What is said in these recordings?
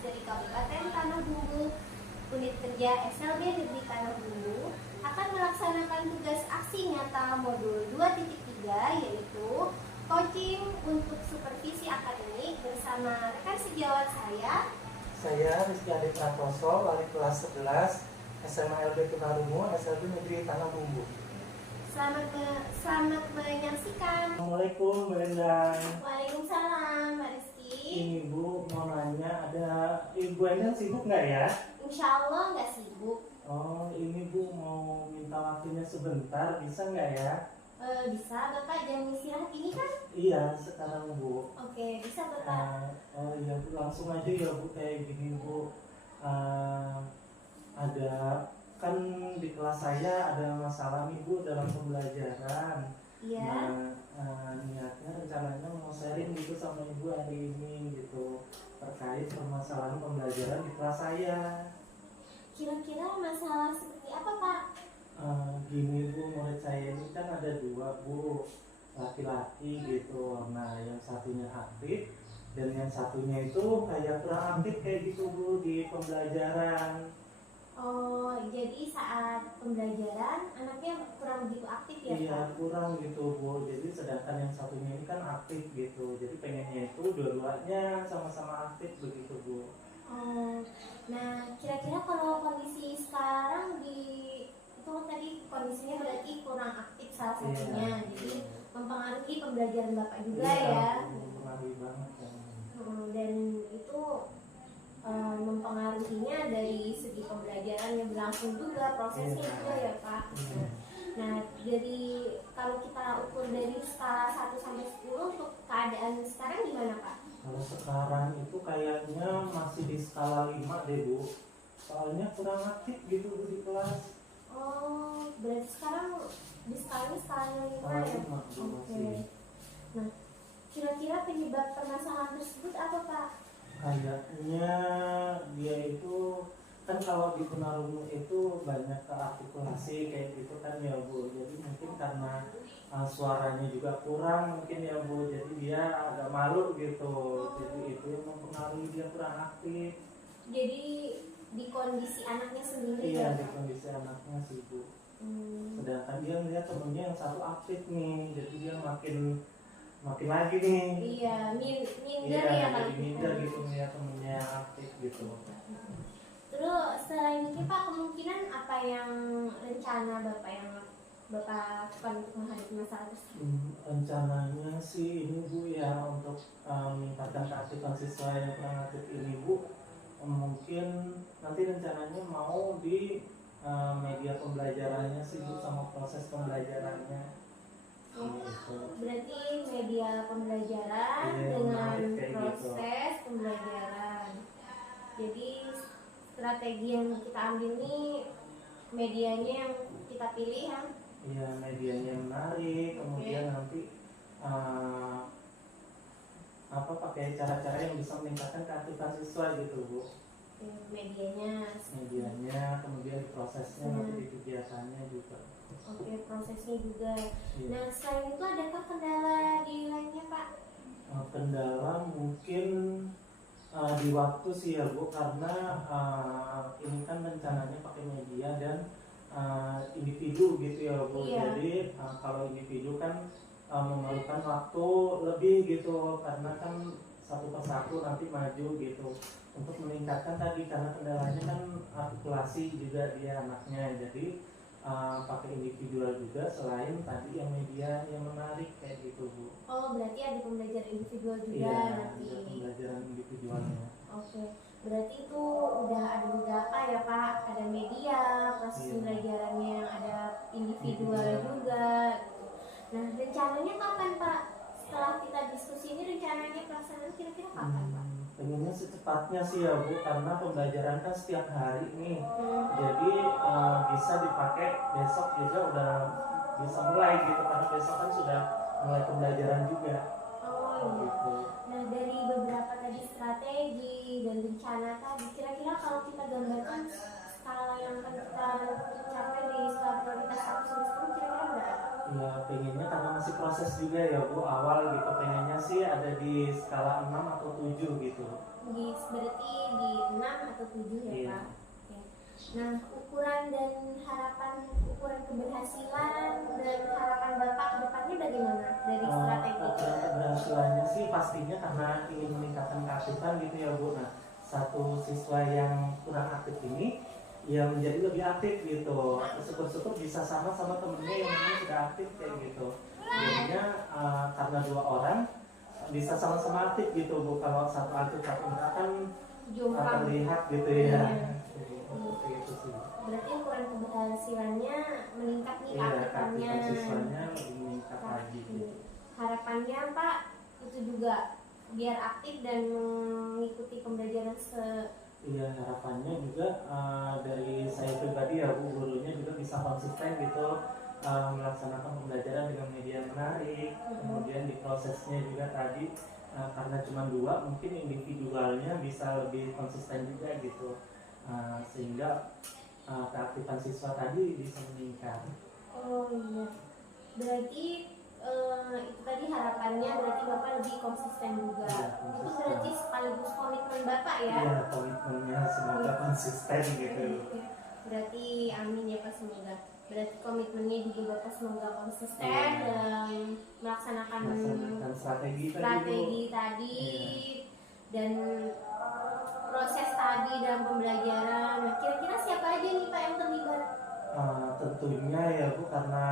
dari Kabupaten Tanah Bumbu, Unit Kerja SLB Negeri Tanah Bumbu akan melaksanakan tugas aksi nyata modul 2.3 yaitu coaching untuk supervisi akademik bersama rekan sejawat saya. Saya Rizky Adi Pratoso, wali kelas 11 SMA LB Tunarungu, SLB Negeri Tanah Bumbu. Selamat menyaksikan. Assalamualaikum Mbak Endang. Waalaikumsalam Mbak Rizky. Ini Bu mau nanya, ada Ibu Endang sibuk nggak ya? Insya Allah nggak sibuk. Oh, ini Bu mau minta waktunya sebentar, bisa nggak ya? Bisa Bapak, jam istirahat ini kan? Iya, sekarang Bu. Oke, bisa Bapak. Oh iya Bu, langsung aja ya Bu, kayak gini Bu. Ada kan di kelas saya ada masalah nih Bu dalam pembelajaran. Iya. Niatnya rencananya mau sharing gitu sama Ibu hari ini gitu terkait permasalahan pembelajaran di kelas saya. Kira-kira masalah seperti apa Pak? Gini Bu, murid saya ini kan ada dua Bu, laki-laki gitu. Nah yang satunya aktif dan yang satunya itu kayak kurang aktif kayak gitu Bu di pembelajaran. Oh, jadi saat pembelajaran anaknya kurang begitu aktif ya Iya Pak? kurang gitu Bu, jadi sedangkan yang satunya ini kan aktif gitu, jadi pengennya itu dua-duanya sama-sama aktif begitu Bu. Oh, nah kira-kira kalau kondisi sekarang itu tadi kondisinya berarti kurang aktif salah satunya, Iya. jadi mempengaruhi pembelajaran Bapak juga Iya, ya. mempengaruhi banget kan. Dan itu mempengaruhinya dari segi pembelajaran yang berlangsung juga, prosesnya Iya. juga ya Pak. Iya. Nah, kalau kita ukur dari skala 1 sampai 10 untuk keadaan sekarang gimana Pak? Kalau sekarang itu kayaknya masih di skala 5 deh Bu, soalnya kurang aktif gitu Bu di kelas. Oh, berarti sekarang di skalanya 5 Skala ya? 5 Bu Oke. masih. Nah, kira-kira penyebab permasalahan tersebut apa Pak? Kayaknya dia itu kan kalau di tunarungu itu banyak ke artikulasi kayak gitu kan ya Bu, jadi mungkin karena suaranya juga kurang mungkin ya Bu, jadi dia agak malu gitu, jadi itu yang mempengaruhi dia kurang aktif. Jadi di kondisi anaknya sendiri Iya, ya di Pak? kondisi anaknya sih Bu. Hmm. Sedangkan dia melihat temennya yang satu aktif nih, jadi dia makin lagi nih. Iya, minder Iya, ya jadi Pak. minder gitu melihat temennya yang aktif gitu. Terus selain ini Pak, kemungkinan apa yang rencana Bapak yang Bapak lakukan untuk menghadapi masalah tersebut? Rencananya sih ini Bu ya, untuk meningkatkan keaktifan siswa yang kurang aktif ini Bu, mungkin nanti rencananya mau di media pembelajarannya sih Bu, sama proses pembelajarannya. Gitu. Berarti media pembelajaran Iya, dengan menarik kayak proses pembelajaran. Jadi strategi yang kita ambil ini medianya yang kita pilih ya. Iya, medianya menarik, kemudian nanti pakai cara-cara yang bisa meningkatkan keaktifan siswa gitu Bu. Medianya. Kemudian prosesnya nanti di kegiatannya juga. Oke, prosesnya juga. Iya. Nah, selain itu adakah kendala di lainnya Pak? Kendala mungkin di waktu sih ya Bu, karena ini kan rencananya pakai media dan individu gitu ya Bu. Iya. Jadi kalau individu kan memerlukan waktu lebih gitu, karena kan satu persatu nanti maju gitu untuk meningkatkan tadi, karena kendalanya kan artikulasi juga dia anaknya, jadi pakai individual juga selain tadi yang media yang menarik kayak gitu Bu. Oh, berarti ada pembelajaran individual juga Iya, nanti. ada pembelajaran individualnya. Oke, berarti itu udah ada beberapa ya Pak, ada media, proses Iya. pembelajarannya yang ada individual Individual. juga gitu. Nah, rencananya kapan Pak? Setelah kita diskusi ini rencananya pelaksanaan kira-kira kapan Pak? Pengennya secepatnya sih ya Bu, karena pembelajaran kan setiap hari nih, jadi bisa dipakai besok juga udah bisa mulai gitu, karena besok kan sudah mulai pembelajaran juga. Oh iya. Gitu. Nah, dari beberapa tadi strategi dan rencana tadi, kira-kira kalau kita gambarkan skala yang akan kita capai di skala prioritas 1 sampai 10 kira-kira berapa? Ya pengennya karena masih proses juga ya Bu, awal gitu, pengennya sih ada di skala 6 atau 7 gitu. Berarti di atau 7 ya Iya. Pak. Oke. Nah, ukuran keberhasilan dan harapan Bapak ke depannya bagaimana dari strategi? Ukuran keberhasilannya sih pastinya karena ingin meningkatkan keaktifan gitu ya Bu. Nah, satu siswa yang kurang aktif ini ya menjadi lebih aktif gitu. Syukur-syukur bisa sama temennya yang memang sudah aktif kayak gitu. Jadinya karena 2 orang bisa sama-sama aktif gitu Bu. Kalau satu aktif satu enggak kan Jomplang. terlihat gitu ya. Iya. Seperti itu sih. Berarti ukuran keberhasilannya meningkat nih Iya, keaktifannya. keaktifan siswanya lebih meningkat lagi gitu. Harapannya Pak itu juga biar aktif dan mengikuti pembelajaran Iya, harapannya juga dari saya pribadi ya Bu, gurunya juga bisa konsisten gitu melaksanakan pembelajaran dengan media menarik. Kemudian di prosesnya juga tadi karena cuma 2 mungkin individualnya bisa lebih konsisten juga gitu. Sehingga keaktifan siswa tadi bisa meningkat. Oh iya, berarti itu tadi harapannya berarti Bapak lebih konsisten juga. Iya, Itu konsisten. berarti sekaligus komitmen Bapak ya. Iya, komitmennya semoga konsisten gitu. Oke. Berarti amin ya Pak, semoga. Berarti komitmennya juga Bapak semoga konsisten Iya. dalam melaksanakan Melaksanakan strategi tadi, Bu. tadi Iya. dan proses tadi dalam pembelajaran. Nah, kira-kira siapa aja nih Pak yang terlibat? Tentunya ya Bu, karena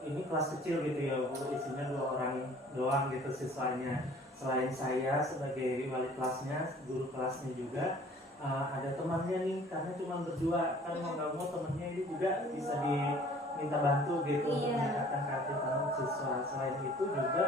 ini kelas kecil gitu ya Bu, isinya 2 orang doang gitu siswanya. Selain saya sebagai wali kelasnya, guru kelasnya juga ada temannya nih, karena cuma berdua kan mau nggak mau temennya ini juga bisa diminta bantu gitu untuk Iya. meningkatkan keaktifan siswa. Selain itu juga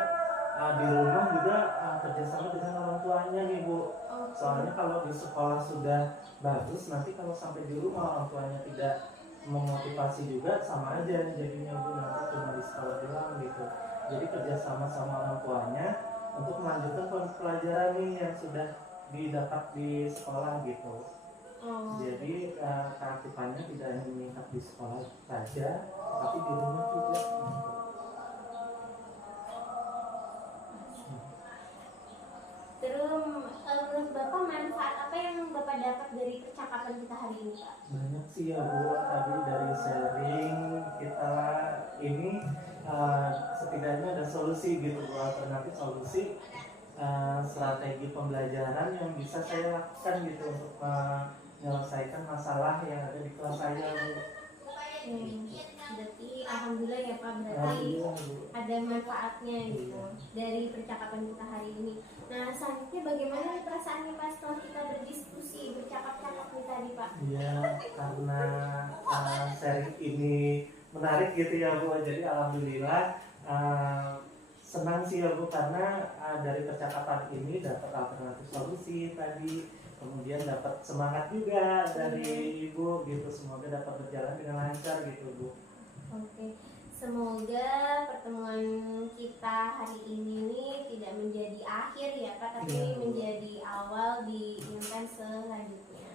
di rumah juga kerjasama dengan orang tuanya nih Bu. Soalnya kalau di sekolah sudah bagus, nanti kalau sampai di rumah orang tuanya tidak memotivasi juga sama aja jadinya Bu, nanti cuma di sekolah doang gitu. Jadi kerjasama sama orang tuanya untuk melanjutkan pelajaran nih yang sudah didapat di sekolah gitu. Jadi keaktifannya tidak hanya meningkat di sekolah saja, tapi di rumah juga. Terus menurut Bapak manfaat apa yang Bapak dapat dari percakapan kita hari ini Pak? Banyak sih ya Bu, tadi dari sharing kita ini setidaknya ada solusi gitu Bu, alternatif solusi strategi pembelajaran yang bisa saya lakukan gitu untuk menyelesaikan masalah yang ada di kelas saya Bu. Berarti alhamdulillah ya Pak, berarti ada manfaatnya gitu dari percakapan kita hari ini. Nah, selanjutnya bagaimana perasaannya Pak setelah kita berdiskusi, bercakap-cakap nih tadi Pak? Iya, karena sharing ini menarik gitu ya Bu, jadi alhamdulillah senang sih ya Bu, karena dari percakapan ini dapat alternatif solusi tadi, kemudian dapat semangat juga dari Ibu gitu, semoga dapat berjalan dengan lancar gitu Bu. Oke, semoga pertemuan kita hari ini nih tidak menjadi akhir ya Pak, tapi Iya. menjadi awal di event selanjutnya.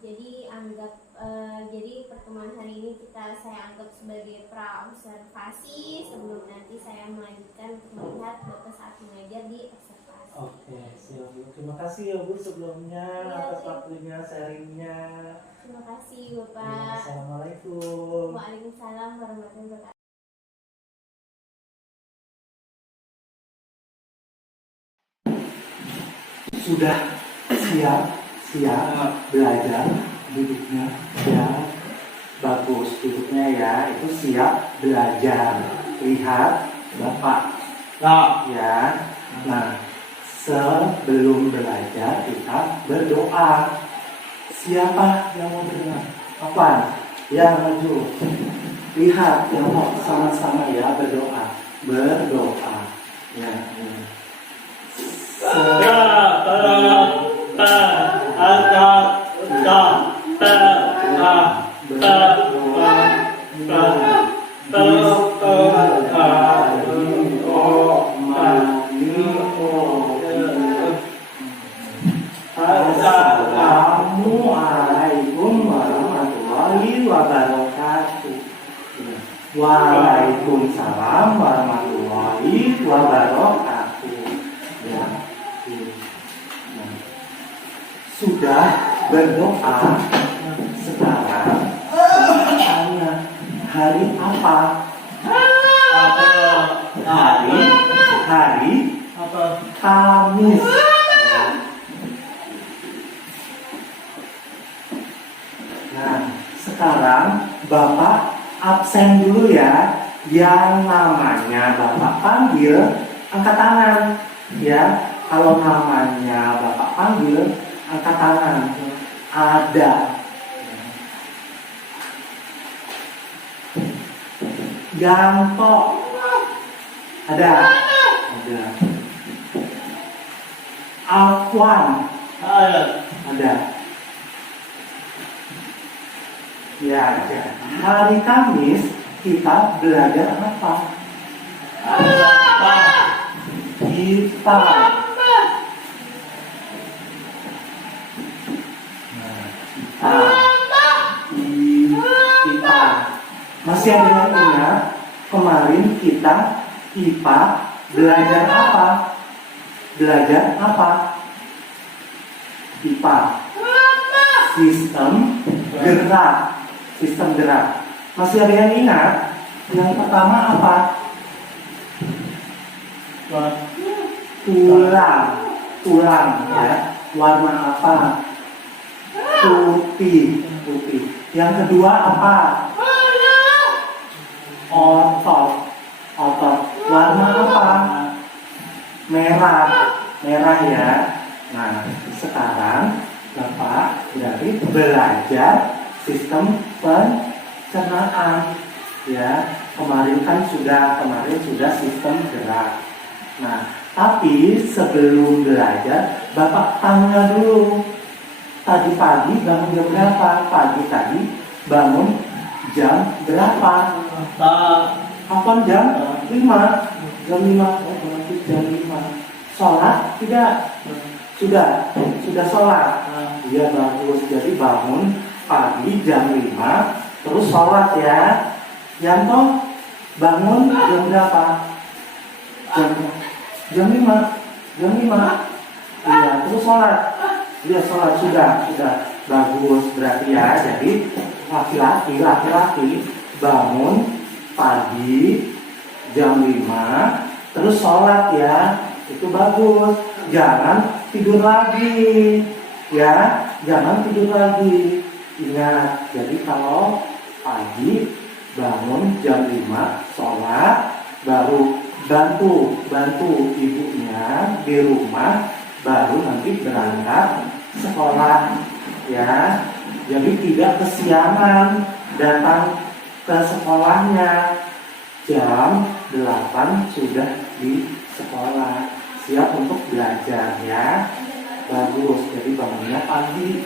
Jadi jadi pertemuan hari ini saya anggap sebagai pra observasi sebelum nanti saya melanjutkan untuk melihat Bapak saat mengajar di observasi. Oke, siap Bu. Terima kasih ya Bu sebelumnya atas waktunya, sharingnya. Terima kasih Ya, Bapak. Assalamualaikum. Waalaikumsalam warahmatullahi wabarakatuh. Sudah siap belajar, duduknya ya bagus, duduknya ya itu siap belajar. Lihat Bapak ya. Nah, sebelum belajar kita berdoa. Siapa yang mau berdoa? Apa? Yang maju. Lihat yang mau sama-sama ya berdoa. Ya. Assalamualaikum warahmatullahi wabarakatuh. Waalaikumsalam warahmatullahi wabarakatuh. Ya. sudah berdoa, sekarang tanya, hari apa? Hari Kamis. Nah, sekarang Bapak absen dulu ya. Yang namanya Bapak panggil, angkat tangan. Ya, kalau namanya Bapak panggil, angkat tangan. Ada. Yanto. Ada. Afwan. Ada. Ya, ada. Hari Kamis kita belajar apa? Kita. Kita. Masih ada yang ingat? Kemarin kita IPA belajar apa? Belajar apa? IPA. Sistem gerak. Sistem gerak. Masih ada yang ingat? Yang pertama apa? Tulang. Tulang ya. Warna apa? Putih. Putih. Yang kedua apa? Otot. Otot. Warna apa? Merah. Merah ya. Nah, sekarang Bapak berarti belajar sistem pencernaan. Ya, kemarin sudah sistem gerak. Nah, tapi sebelum belajar, Bapak tanya dulu. Tadi pagi bangun jam berapa? Pagi tadi bangun jam berapa? Kapan jam? 5. Jam 5. Oh, berarti jam 5. Sholat? Tidak. Sudah sholat. Iya, bagus. Jadi bangun pagi jam 5, terus sholat ya. Yanto bangun jam berapa? Jam 5. Jam 5. Iya, terus sholat. Iya, sholat sudah bagus berarti ya. Jadi laki-laki bangun pagi jam 5, terus sholat ya. Itu bagus. Jangan tidur lagi. Ya, jangan tidur lagi. Ingat, jadi kalau pagi bangun jam 5, sholat, baru bantu ibunya di rumah, baru nanti berangkat sekolah. Ya, jadi tidak kesiangan datang ke sekolahnya. Jam 8 sudah di sekolah, siap untuk belajar ya. Bagus, jadi bangunnya pagi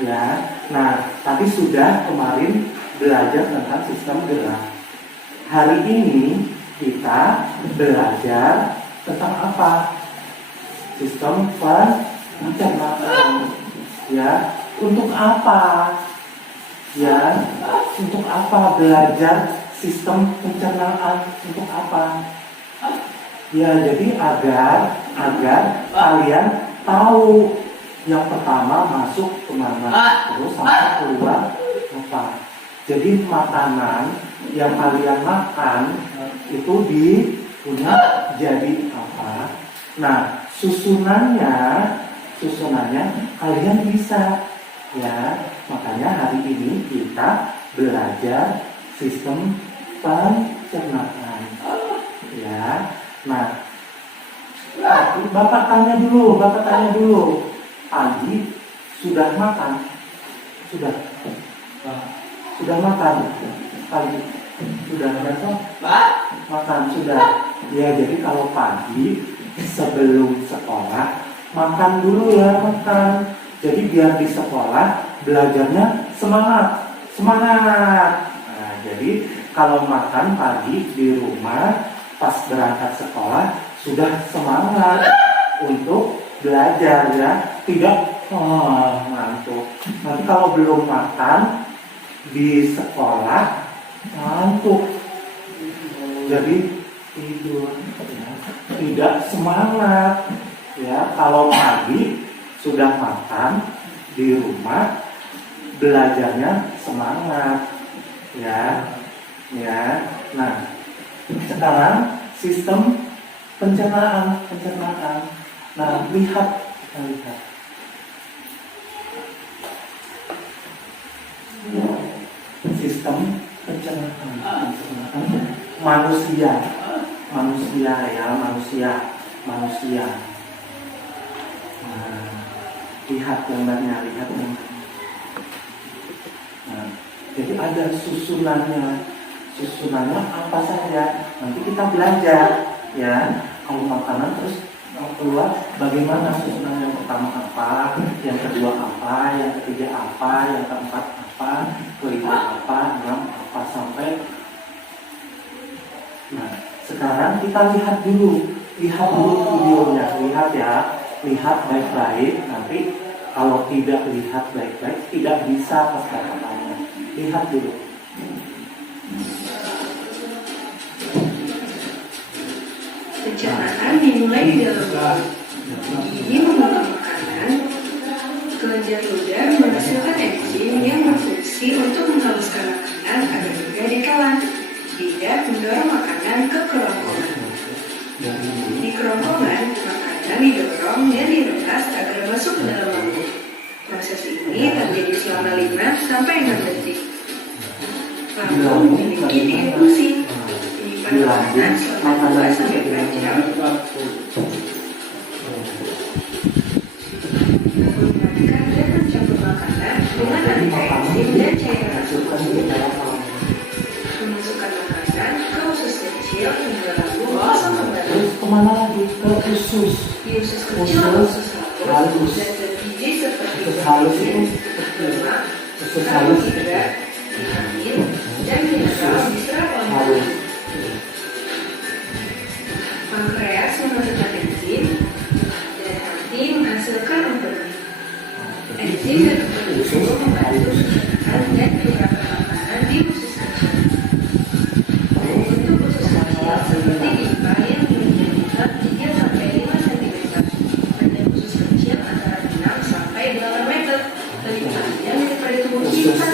ya. Nah, tapi sudah kemarin belajar tentang sistem gerak. Hari ini kita belajar tentang apa? Sistem pencernaan. Ya, untuk apa? Ya, untuk apa belajar sistem pencernaan? Untuk apa? Ya, jadi agar kalian tahu yang pertama masuk kemana, terus sampai keluar apa. Jadi makanan yang kalian makan itu punya jadi apa. Nah, susunannya kalian bisa ya. Makanya hari ini kita belajar sistem pencernaan ya. Nah, Bapak tanya dulu. Pagi sudah makan? Sudah makan pagi? Sudah makan? Sudah. Ya, jadi kalau pagi sebelum sekolah makan dulu ya, makan. Jadi biar di sekolah belajarnya semangat. Nah, jadi kalau makan pagi di rumah pas berangkat sekolah sudah semangat untuk belajar ya, tidak ngantuk. Nanti kalau belum makan di sekolah ngantuk, jadi tidur ya, tidak semangat ya. Kalau pagi sudah makan di rumah belajarnya semangat, ya. Nah, sekarang sistem pencernaan. Nah, lihat. Sistem pencernaan manusia. Nah, lihat gambarnya. Nah, jadi ada susunannya apa saja. Nanti kita belajar, ya. Kalau makanan terus keluar bagaimana susunan yang pertama apa, yang kedua apa, yang ketiga apa, yang keempat apa, kelima apa, enam apa sampai. Nah, sekarang kita lihat dulu videonya, lihat baik-baik. Nanti kalau tidak lihat baik-baik tidak bisa kata-katanya. Lihat dulu. Pencernaan dimulai di dalam mulut. Gigi memotong makanan, kelenjar ludah menghasilkan enzim yang berfungsi untuk menghaluskan makanan agar mudah ditelan. Lidah mendorong makanan ke kerongkongan. Di kerongkongan, makanan didorong dan diretas agar masuk ke dalam lambung. Proses ini terjadi selama 5 sampai 6 detik. Lambung memiliki tiga fungsi. Penyimpan makanan selama 2 sampai 4 jam. Menggunakan dan mencampur makanan dengan aneka enzim dan cairan tersebut. Memasukkan makanan ke usus kecil hingga lambung kosong kembali. Terus kemana lagi? Ke usus. Di usus kecil usus halus dan berbiji seperti halus itu lemak, usus halus karbohidrat, vitamin, dan mineral diserap oleh halus. pankreas menghasilkan enzim dan hati menghasilkan urin. Enzim dan urin itu membantu pencernaan dan penyerapan makanan di usus kecil. Untuk usus kecil seperti limpa yang menjadikan 3 sampai 5 cm dan usus kecil antara 6 sampai 8 meter, lebih panjang daripada tubuh kita.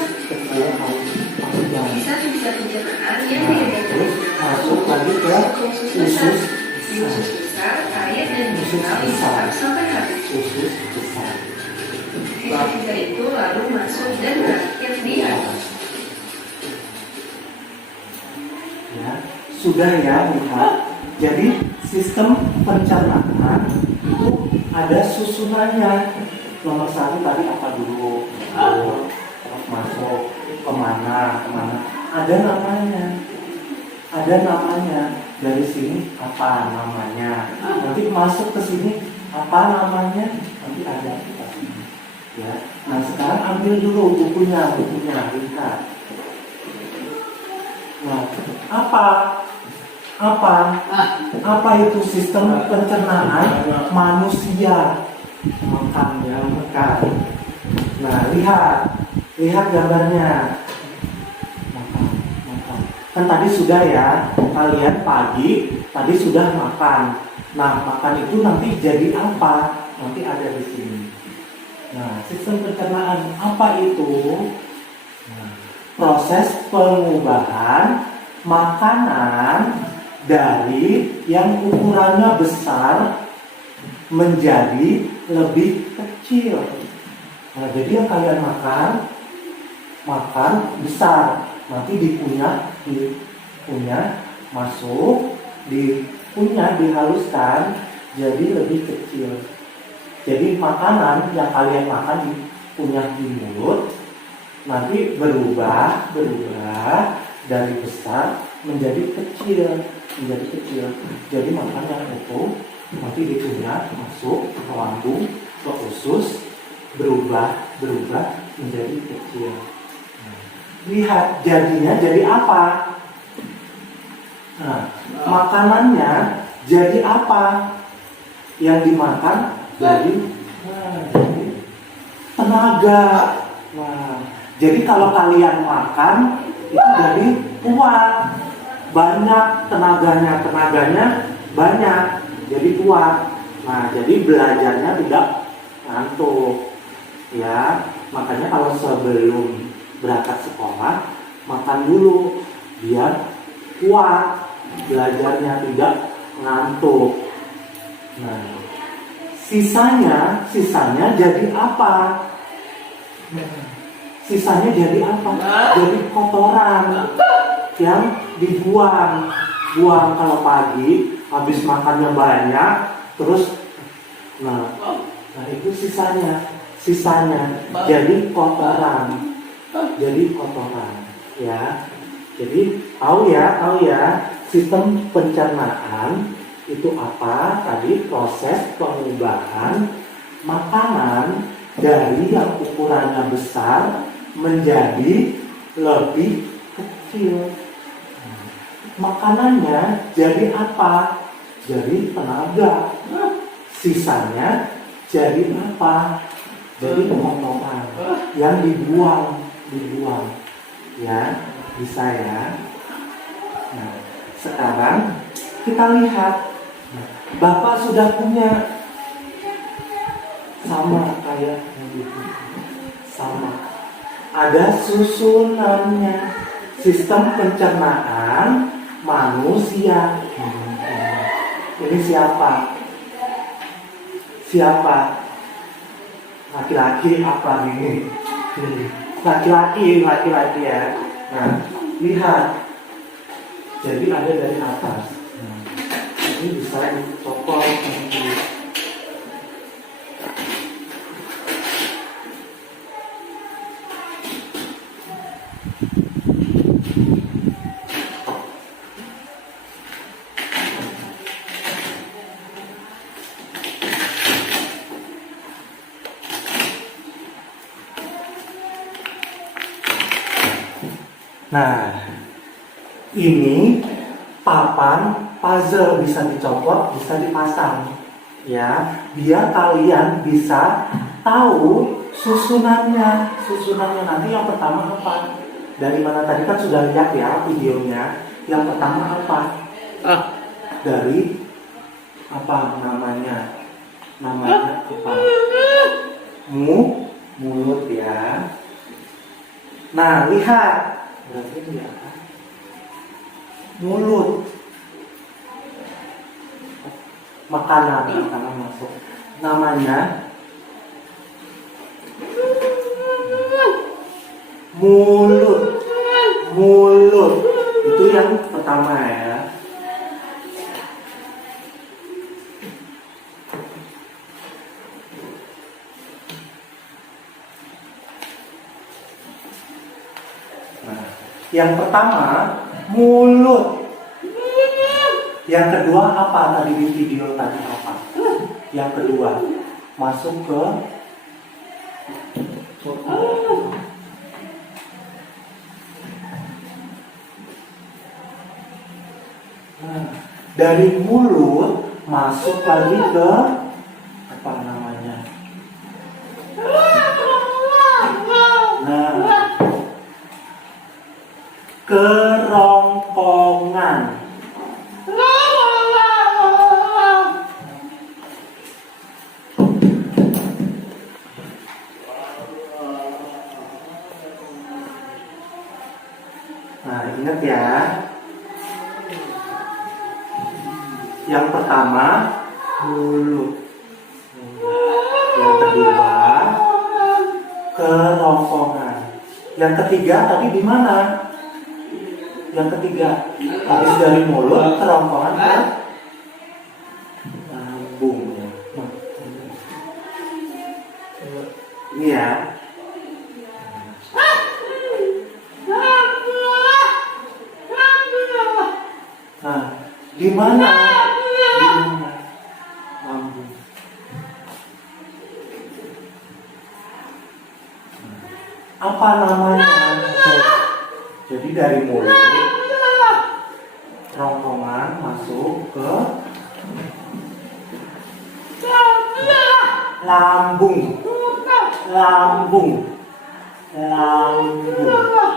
Sisa-sisa pencernaan yang diadakan Masuk lagi ke usus besar. usus Di usus besar, air dan mineral diserap sampai habis. usus besar. Sisa-sisa itu lalu masuk dan berakhir di atas. Ya, sudah ya, lihat. Jadi sistem pencernaan itu ada susunannya. Nomor 1 tadi apa dulu? Masuk kemana? Ada namanya. Dari sini apa namanya? Nanti masuk ke sini apa namanya? Nanti ada kita sini. Ya. Nah, sekarang ambil dulu bukunya, lihat. Nah, apa itu sistem pencernaan manusia? Makan. Nah, lihat gambarnya. Makan. Kan tadi sudah ya, kalian pagi tadi sudah makan. Nah, makan itu nanti jadi apa? Nanti ada di sini. Nah, sistem pencernaan apa itu? Nah, proses pengubahan makanan dari yang ukurannya besar menjadi lebih kecil. Nah, jadi yang kalian makan besar, nanti dikunyah masuk, dihaluskan jadi lebih kecil. Jadi makanan yang kalian makan dikunyah di mulut nanti berubah dari besar menjadi kecil. Jadi makanan itu nanti dikunyah masuk ke lambung, ke usus, berubah menjadi kecil. Lihat jadinya jadi apa? Nah, makanannya jadi apa? Yang dimakan jadi tenaga. Nah, jadi kalau kalian makan itu jadi kuat, banyak tenaganya banyak, jadi kuat. Nah, jadi belajarnya tidak ngantuk. Ya, makanya kalau sebelum berangkat sekolah makan dulu biar kuat belajarnya, tidak ngantuk. Nah, sisanya jadi apa? Sisanya jadi apa? Jadi kotoran yang dibuang. Buang kalau pagi habis makannya banyak, terus nah itu sisanya jadi kotoran. Ya. Jadi tahu ya sistem pencernaan itu apa? Tadi proses pengubahan makanan dari yang ukurannya besar menjadi lebih kecil. Makanannya jadi apa? Jadi tenaga. Sisanya jadi apa? Jadi kotoran yang dibuang. Ya, bisa ya. Nah, sekarang kita lihat. Bapak sudah punya sama kayak gitu. Sama. Ada susunannya. Sistem pencernaan manusia. Ini siapa? Laki-laki apa ini? Laki-laki ya. Nah, lihat. Jadi ada dari atas. Nah, ini bisa dicopot. Nah, ini papan puzzle bisa dicopot, bisa dipasang, ya, biar kalian bisa tahu susunannya. Susunannya nanti yang pertama apa? Dari mana tadi kan sudah lihat ya videonya. Yang pertama apa? Dari apa namanya? Namanya apa? Mulut ya. Nah, lihat. Berarti ini apa? Mulut. Makanan masuk. Namanya mulut. Itu yang pertama ya. Yang pertama, mulut. Yang kedua apa tadi di video tadi apa? Yang kedua, masuk ke dari mulut masuk lagi ke apa namanya? Nah, kerongkongan. Nah, ingat ya. Yang pertama, mulut. Yang kedua, kerongkongan. Yang ketiga tadi di mana? Yang ketiga, habis dari mulut, kerongkongan ke lambung. Ini ya. Nah, di mana? Lambung. Apa namanya? Jadi dari mulut, kerongkongan masuk ke lambung.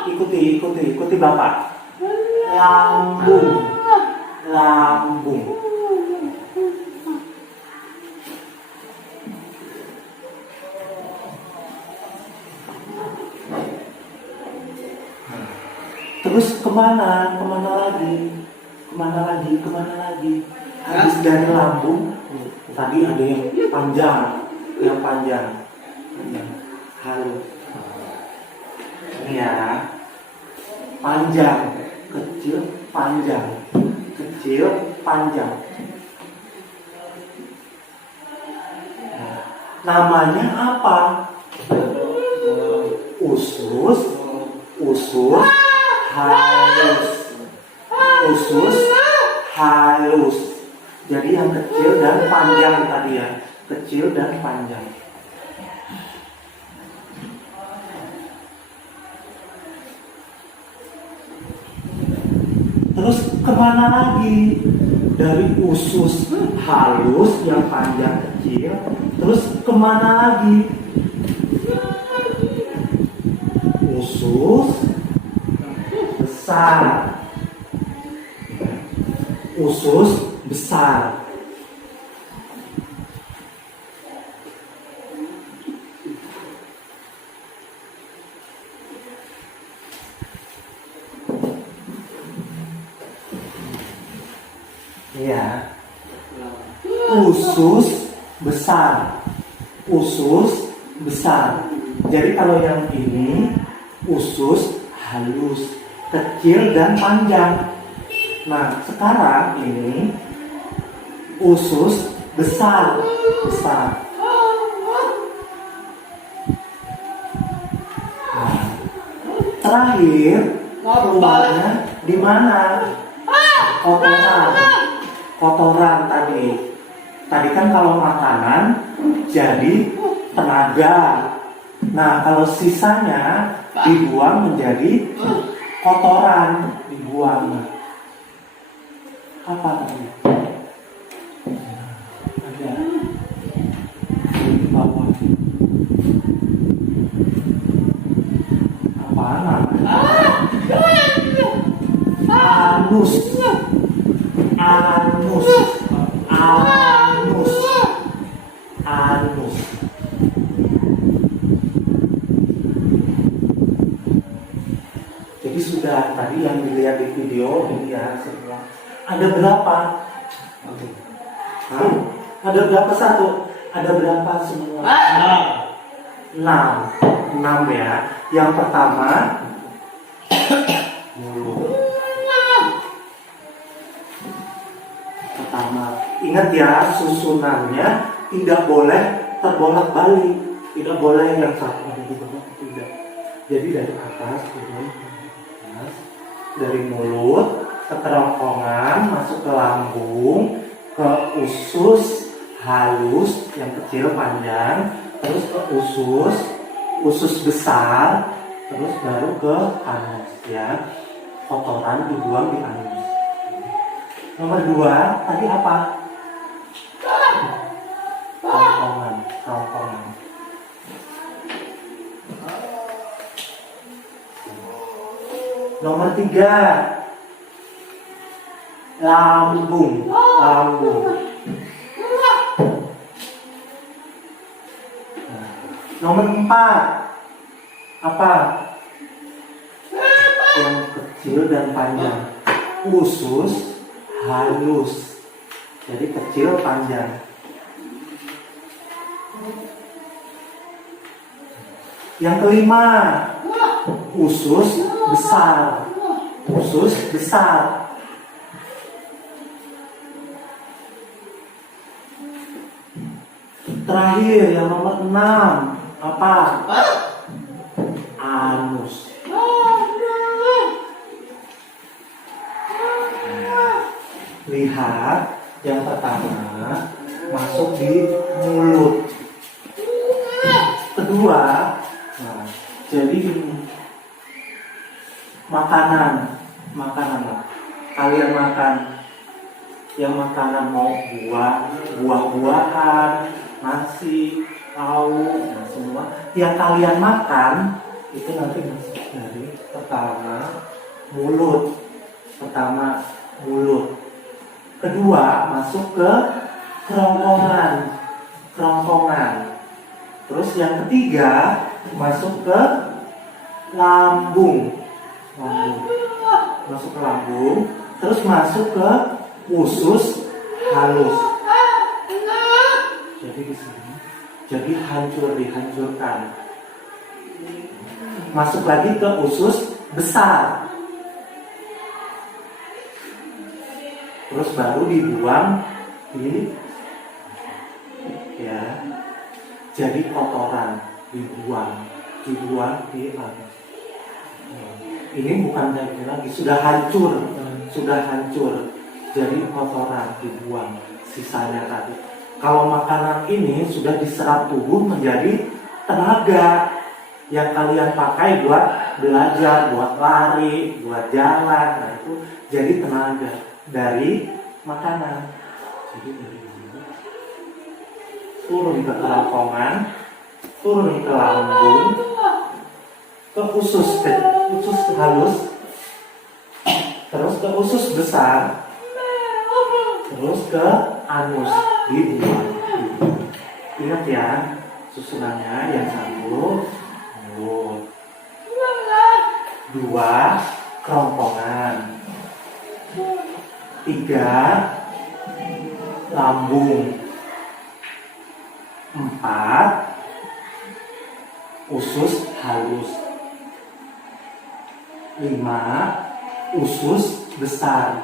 Ikuti Bapak. Lambung. Terus kemana? Kemana lagi? Kemana lagi? Kemana lagi? Habis dari lambung, tadi ada yang panjang, halus. Ini ya, panjang, kecil, panjang, kecil, panjang. Nah, namanya apa? Usus, halus. Usus, halus. Jadi yang kecil dan panjang tadi ya, kecil dan panjang. Terus kemana lagi? Dari usus halus yang panjang kecil, terus kemana lagi? Usus besar. Usus besar. Ya. Usus besar. Usus besar. Jadi kalau yang ini usus halus, kecil dan panjang. Nah, sekarang ini usus besar. Nah, terakhir keluarnya di mana? Kotoran tadi. Tadi kan kalau makanan jadi tenaga. Nah, kalau sisanya dibuang menjadi kotoran, dibuang. Apa tadi? Ada di bawah. Apa namanya? Anus. Jadi sudah tadi yang dilihat di video ini ya semua. Ada berapa? Ada berapa satu? Ada berapa semua? 6 ya. Yang pertama mulut. Ingat ya, susunannya tidak boleh terbolak-balik, tidak boleh yang satu ada di bawah, tidak. Jadi dari atas, dari mulut ke kerongkongan, masuk ke lambung, ke usus halus yang kecil panjang, terus ke usus besar, terus baru ke anus ya. Kotoran dibuang di anus. Nomor 2 tadi apa? Kerongkongan. Nomor 3 lambung. Nomor 4 apa? Yang kecil dan panjang. Usus halus. Jadi kecil panjang. Yang kelima, usus besar. Terakhir yang nomor 6 apa? Anus. Lihat yang pertama masuk di mulut. Kedua, nah, jadi makanan kalian makan yang makanan mau buah-buahan, nasi, lauk, nah semua yang kalian makan itu nanti masuk dari pertama mulut. Kedua masuk ke kerongkongan. Terus yang ketiga masuk ke lambung. lambung, masuk ke lambung, terus masuk ke usus halus. Jadi di sini, jadi dihancurkan. Masuk lagi ke usus besar, terus baru dibuang ya, jadi kotoran, dibuang di anus. Ini bukan daging lagi, sudah hancur, jadi kotoran dibuang sisanya tadi. Kalau makanan ini sudah diserap tubuh menjadi tenaga yang kalian pakai buat belajar, buat lari, buat jalan. Nah itu jadi tenaga dari makanan. Jadi dari sini turun ke kerongkongan, turun ke lambung, ke usus halus, terus ke usus besar, terus ke anus, dibuang. Ingat ya susunannya, yang satu mulut, dua kerongkongan, tiga lambung, empat usus halus, lima usus besar,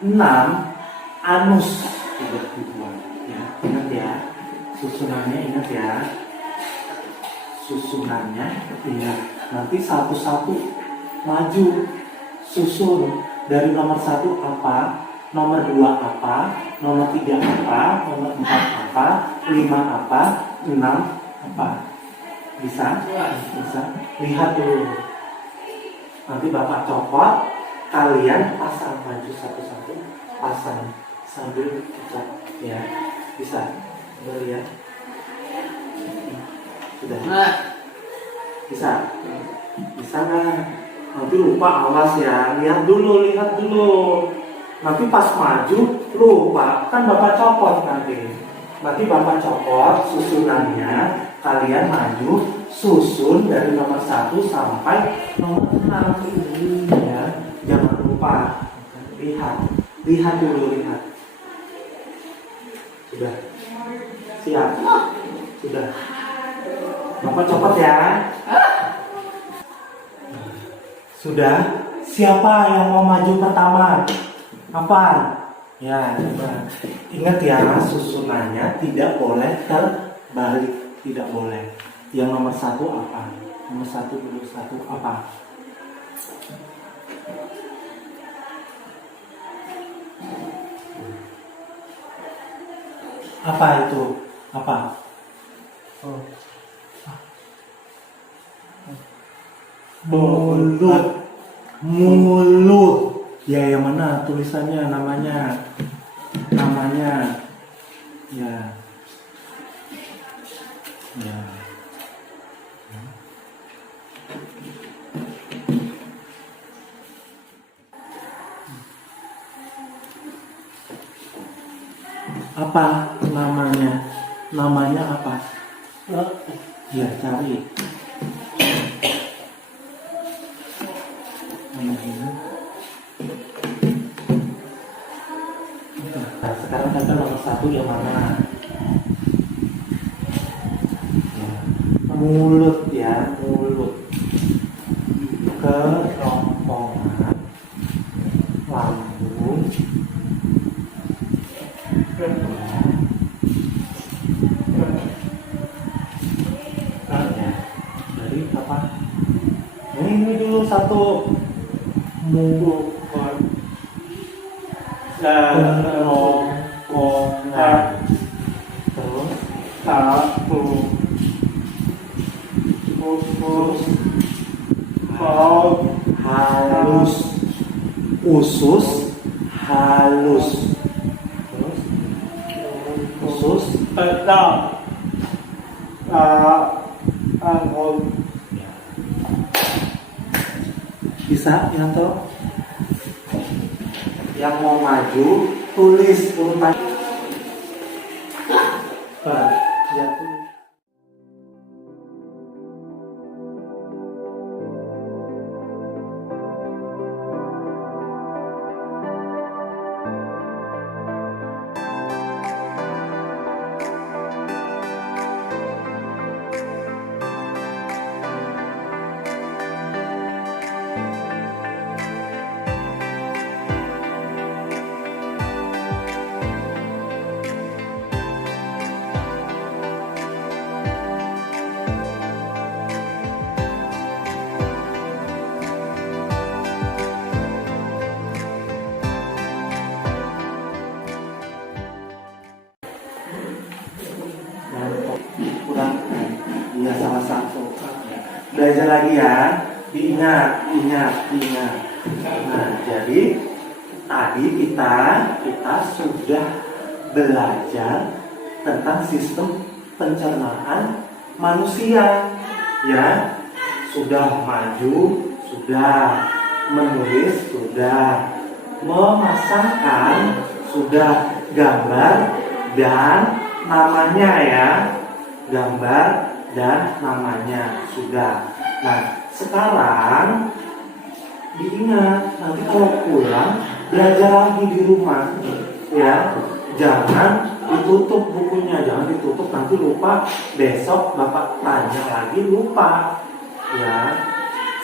6 anus sudah dibuang. Ya, ingat ya susunannya, ingat ya susunannya, ingat. Nanti satu-satu maju susun dari nomor 1 apa, nomor 2 apa, nomor 3 apa, nomor 4 apa, 5 apa, 6 apa. Bisa? Bisa. Lihat dulu. Nanti Bapak copot, kalian pasang, maju satu-satu, pasang sambil cepat ya. Bisa? Boleh ya? Sudah? Bisa? Bisa nggak? Nanti lupa, awas ya. Lihat dulu. Nanti pas maju lupa, kan Bapak copot nanti. Nanti Bapak copot susunannya, kalian maju susun dari nomor 1 sampai nomor 6 ini ya. Jangan lupa. Lihat dulu. Sudah? Siap? Sudah? Bapak copot ya. Sudah? Siapa yang mau maju pertama? Apa? Ya, coba. Ingat ya, susunannya tidak boleh terbalik, tidak boleh. Yang nomor 1 apa? Nomor 1 dulu, 1 apa? Apa itu? Apa? Oh. Mulut. Ya, yang mana tulisannya, namanya? Ya. Apa namanya? Namanya apa? Ya, cari. Nah, sekarang kita nomor 1 yang mana? Ya. Mulut ya, mulut. Kerongkongan, lambung, dari apa? Ini dulu 1 mulut. Kerongkongan, terus 1 halus, usus halus, terus usus bisa Yanto? Yang mau maju tulis urutan. Ya, tulis. belajar lagi ya. Diingat, ingat. Nah, jadi tadi kita sudah belajar tentang sistem pencernaan manusia, ya. Sudah maju, sudah menulis, sudah memasangkan, sudah gambar dan namanya ya, gambar dan namanya sudah. Nah, sekarang diingat, nanti kalau pulang belajar lagi di rumah ya, jangan ditutup bukunya, jangan ditutup, nanti lupa, besok bapak tanya lagi lupa ya.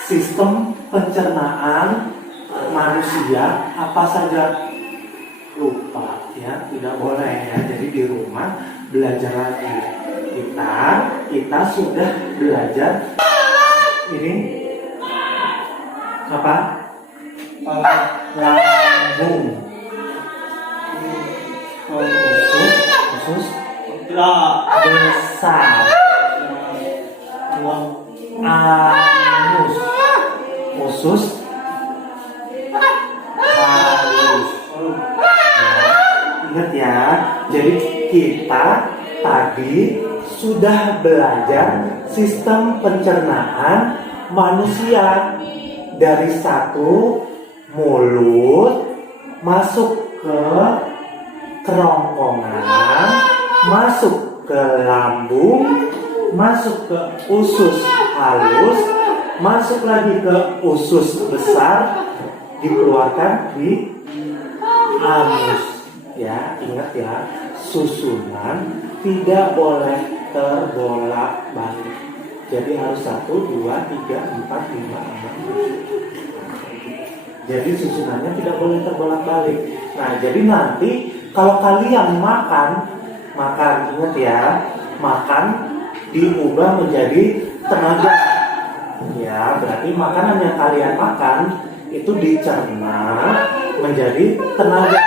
Sistem pencernaan manusia apa saja lupa ya, tidak boleh ya. Jadi di rumah belajar lagi. Kita sudah belajar ini apa? Lambung, usus besar, anus, usus halus. Ingat ya, jadi kita tadi sudah belajar sistem pencernaan manusia dari satu mulut masuk ke kerongkongan, masuk ke lambung, masuk ke usus halus, masuk lagi ke usus besar, dikeluarkan di anus. Ya, ingat ya, susunan tidak boleh terbolak-balik. Jadi harus 1, 2, 3, 4, 5, 6, 7. Jadi susunannya tidak boleh terbolak-balik. Nah, jadi nanti kalau kalian makan, ingat ya, makan diubah menjadi tenaga. Ya, berarti makanan yang kalian makan itu dicerna menjadi tenaga.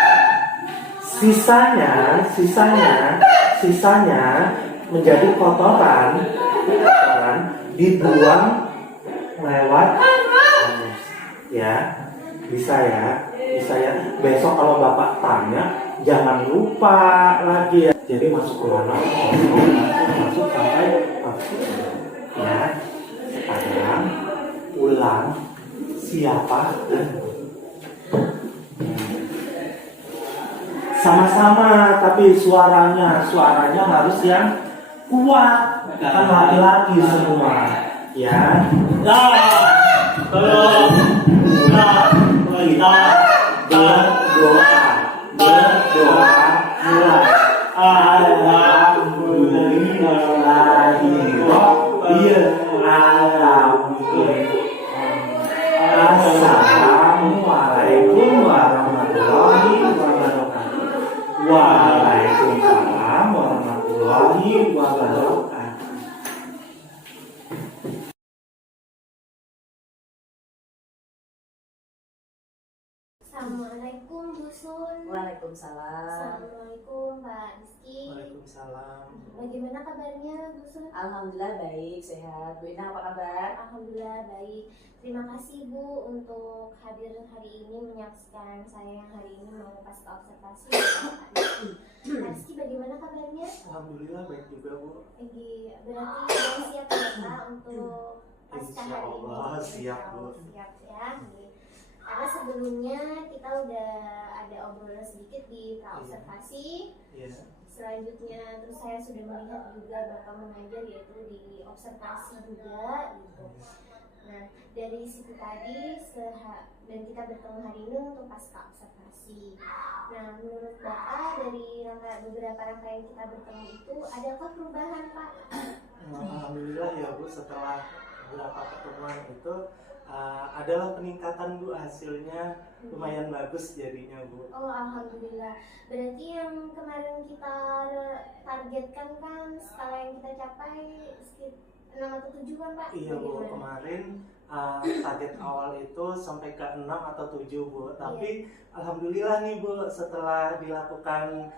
Sisanya menjadi kotoran dibuang lewat anus. Ya, bisa ya. Besok kalau bapak tanya jangan lupa lagi ya. Jadi masuk ke mana? Masuk sampai ya. Sekarang ulang siapa dan sama-sama, tapi suaranya harus yang kuat, kan laki-laki semua, ya. Tolong kita berdoa mulai. Assalamualaikum warahmatullahi wabarakatuh. Waalaikumsalam warahmatullahi wabarakatuh. Assalamualaikum Bu Sun. Waalaikumsalam. Assalamualaikum Pak Rizky. Waalaikumsalam. Bagaimana kabarnya Bu Sun? Alhamdulillah baik, sehat. Bu Ina apa kabar? Alhamdulillah baik. Terima kasih Bu untuk hadir hari ini menyaksikan saya yang hari ini mau pasca observasi. Pak Rizky bagaimana kabarnya? Alhamdulillah baik juga Bu. Berarti sudah siap ya Pak untuk pasca Insya hari ini? Allah siap Bu. Siap ya. Karena sebelumnya kita udah ada obrolan sedikit di pra-observasi. Iya. Selanjutnya terus saya sudah melihat juga Bapak mengajar yaitu di observasi juga gitu. Nah, dari situ tadi dan kita bertemu hari ini untuk pasca observasi. Nah, menurut Bapak dari beberapa rangkaian kita bertemu itu adakah perubahan Pak? Alhamdulillah ya Bu, setelah beberapa pertemuan itu adalah peningkatan Bu, hasilnya lumayan bagus jadinya Bu. Oh alhamdulillah. Berarti yang kemarin kita targetkan kan skala yang kita capai sekitar 6 atau 7 kan Pak? Iya Bu, kemarin target awal itu sampai ke 6 atau 7 Bu. Tapi alhamdulillah nih Bu, setelah dilakukan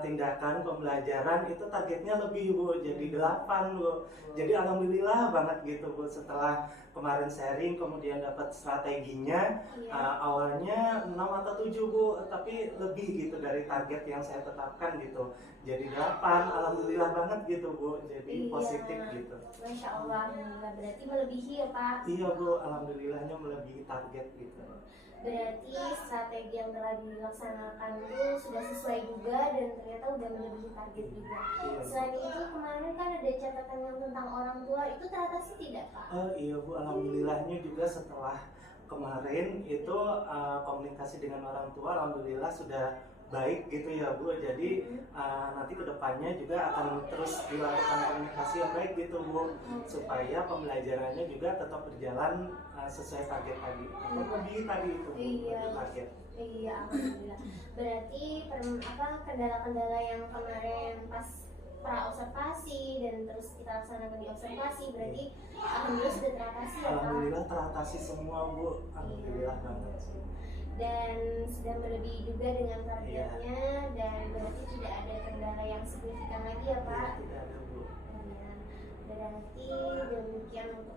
tindakan pembelajaran itu targetnya lebih Bu, jadi 8 Bu. Jadi alhamdulillah banget gitu Bu, setelah kemarin sharing kemudian dapat strateginya. Iya. Awalnya 6 atau 7 Bu, tapi lebih gitu dari target yang saya tetapkan gitu. Jadi 8, alhamdulillah banget gitu Bu, jadi Iya. positif gitu. Masya Allah, alhamdulillah. Berarti melebihi ya Pak. Iya Bu, alhamdulillahnya melebihi target gitu. Berarti strategi yang telah dilaksanakan itu sudah sesuai juga dan ternyata udah melebihi target juga. Iya. Selain itu kemarin kan ada catatan yang tentang orang tua, itu teratasi tidak Pak? Oh iya Bu, alhamdulillahnya juga setelah kemarin itu komunikasi dengan orang tua alhamdulillah sudah baik gitu ya Bu. Jadi nanti kedepannya juga akan terus dilakukan komunikasi yang baik gitu Bu, supaya pembelajarannya juga tetap berjalan sesuai target tadi atau lebih tadi itu Bu, Iya. lebih target. Iya, alhamdulillah. Berarti kendala-kendala yang kemarin pas pra observasi dan terus kita laksanakan di observasi berarti alhamdulillah sudah teratasi ya Pak? Alhamdulillah teratasi semua Bu, alhamdulillah banget. Dan sudah melebihi juga dengan targetnya dan berarti tidak ada kendala yang signifikan lagi ya Pak? Tidak ada Bu. Iya. Berarti demikian untuk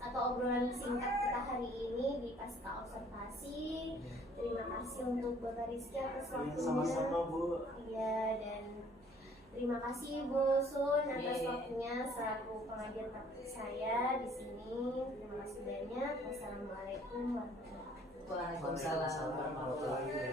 atau obrolan singkat kita hari ini di pasca observasi. Terima kasih untuk Bapak Rizky atas Iya, waktunya. sama-sama Bu. Iya, dan terima kasih Bu Sun atas Iya. waktunya selaku pengajar praktik saya di sini. Terima kasih banyak. Wassalamualaikum warahmatullahi wabarakatuh. Waalaikumsalam warahmatullahi wabarakatuh.